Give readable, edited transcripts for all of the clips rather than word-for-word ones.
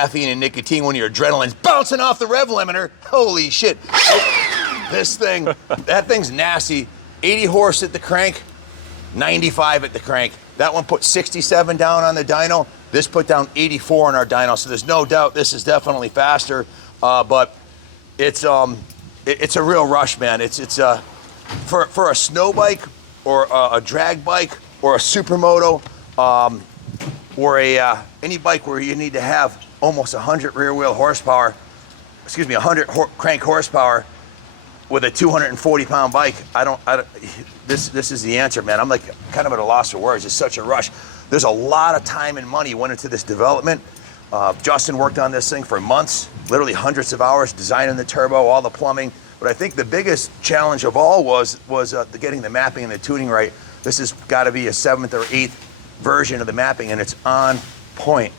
caffeine and nicotine when your adrenaline's bouncing off the rev limiter. Holy shit. This thing, that thing's nasty. 80 horse at the crank, 95 at the crank. That one put 67 down on the dyno. This put down 84 on our dyno. So there's no doubt this is definitely faster, but it's a real rush, man. It's for a snow bike or a drag bike or a supermoto, or any bike where you need to have almost 100 rear wheel horsepower, 100 crank horsepower with a 240 pound bike. This is the answer, man. I'm like kind of at a loss for words. It's such a rush. There's a lot of time and money went into this development. Justin worked on this thing for months, literally hundreds of hours, designing the turbo, all the plumbing. But I think the biggest challenge of all was getting the mapping and the tuning right. This has got to be a 7th or 8th version of the mapping, and it's on point.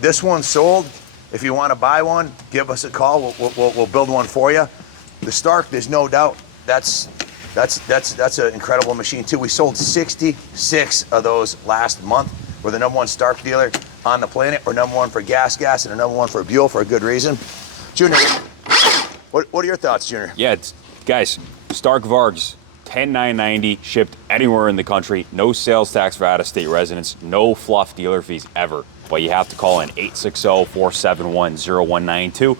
This one's sold. If you want to buy one, give us a call. We'll build one for you. The Stark, there's no doubt, that's an incredible machine too. We sold 66 of those last month. We're the #1 Stark dealer on the planet. We're #1 for Gasgas and #1 for Buell for a good reason. Junior, what are your thoughts, Junior? Yeah, guys, Stark VARGs, $10,990, shipped anywhere in the country, no sales tax for out-of-state residents, no fluff dealer fees ever. But you have to call in 860-471-0192.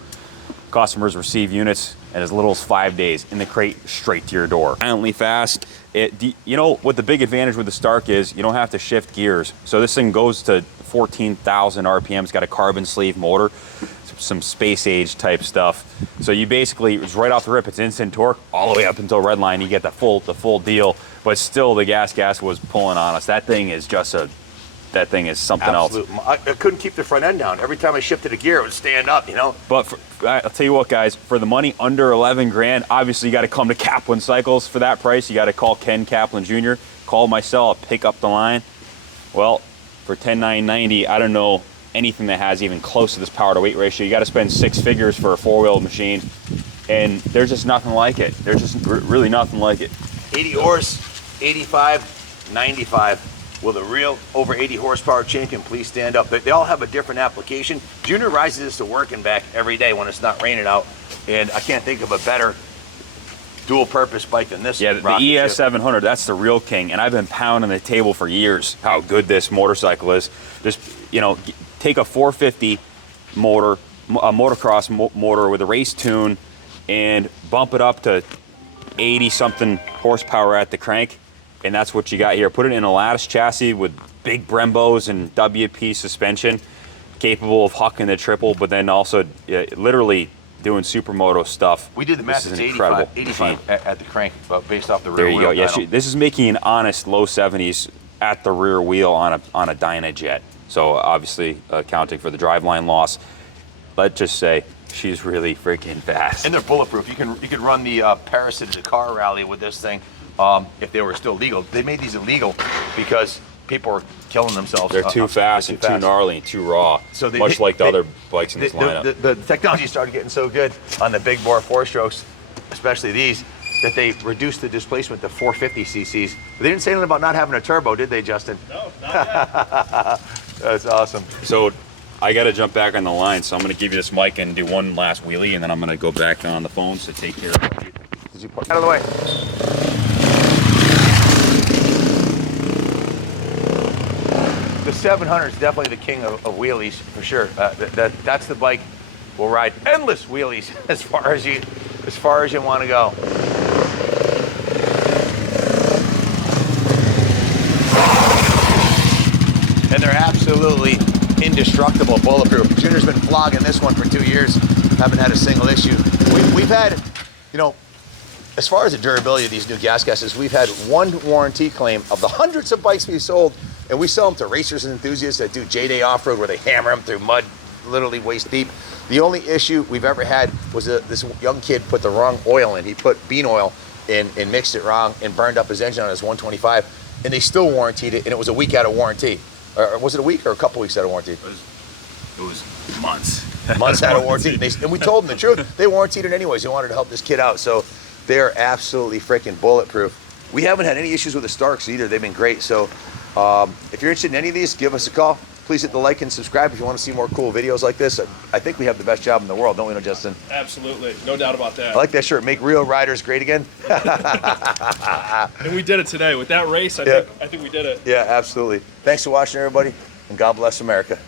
Customers receive units in as little as 5 days in the crate straight to your door. Violently fast. You know what the big advantage with the Stark is? You don't have to shift gears. So this thing goes to 14,000 RPM. It's got a carbon sleeve motor, some space age type stuff. So you basically, it's right off the rip, it's instant torque all the way up until redline. You get the full deal. But still, the Gasgas was pulling on us. That thing is just that thing is something Absolute. else. I couldn't keep the front end down. Every time I shifted a gear, it would stand up, you know? But I'll tell you what, guys, for the money under 11 grand, obviously you got to come to Kaplan Cycles for that price. You got to call Ken Kaplan Jr., call myself, I'll pick up the line. Well, for $10,990, I don't know anything that has even close to this power to weight ratio. You got to spend 6 figures for a 4-wheel machine, and there's just nothing like it. There's just really nothing like it. 80 horse, 85, 95. Will the real over 80 horsepower champion please stand up? They all have a different application. Junior rides this to work and back every day when it's not raining out, and I can't think of a better dual purpose bike than this. Yeah, the ES 700, that's the real king, and I've been pounding the table for years how good this motorcycle is. Just, you know, take a 450 motor, a motocross motor with a race tune, and bump it up to 80 something horsepower at the crank, and that's what you got here. Put it in a lattice chassis with big Brembos and WP suspension, capable of hucking the triple, but then also literally doing supermoto stuff. We did the math. It's 85 at the crank, based off the rear wheel. There you go. Yeah, this is making an honest low 70s at the rear wheel on a Dynajet. So obviously accounting for the driveline loss. Let's just say she's really freaking fast. And they're bulletproof. You can run the Paris into the car rally with this thing if they were still legal. They made these illegal because people are killing themselves. They're too fast, and too gnarly, and too raw. So much like the other bikes in this lineup. The technology started getting so good on the big bore 4-strokes, especially these, that they reduced the displacement to 450 cc's. But they didn't say anything about not having a turbo, did they, Justin? No, not yet. That's awesome. So I got to jump back on the line, so I'm going to give you this mic and do one last wheelie, and then I'm going to go back on the phone, so take care of it. Out of the way. The 700 is definitely the king of wheelies, for sure. That's the bike will ride endless wheelies as far as you want to go. And they're absolutely indestructible, bulletproof. Junior's been flogging this one for 2 years, haven't had a single issue. We've had, you know, as far as the durability of these new Gasgases, we've had one warranty claim of the hundreds of bikes we've sold, and we sell them to racers and enthusiasts that do J-Day off-road where they hammer them through mud, literally waist deep. The only issue we've ever had was this young kid put the wrong oil in. He put bean oil in and mixed it wrong and burned up his engine on his 125, and they still warranted it, and it was a week out of warranty. Or was it a week or a couple weeks out of warranty? It was months. Months out of warranty. And we told them the truth. They warranted it anyways. They wanted to help this kid out. So they are absolutely freaking bulletproof. We haven't had any issues with the Starks either. They've been great. So if you're interested in any of these, give us a call. Please hit the like and subscribe if you want to see more cool videos like this. I think we have the best job in the world, don't we, Justin? Absolutely. No doubt about that. I like that shirt. Make real riders great again. And we did it today. With that race, I think we did it. Yeah, absolutely. Thanks for watching, everybody, and God bless America.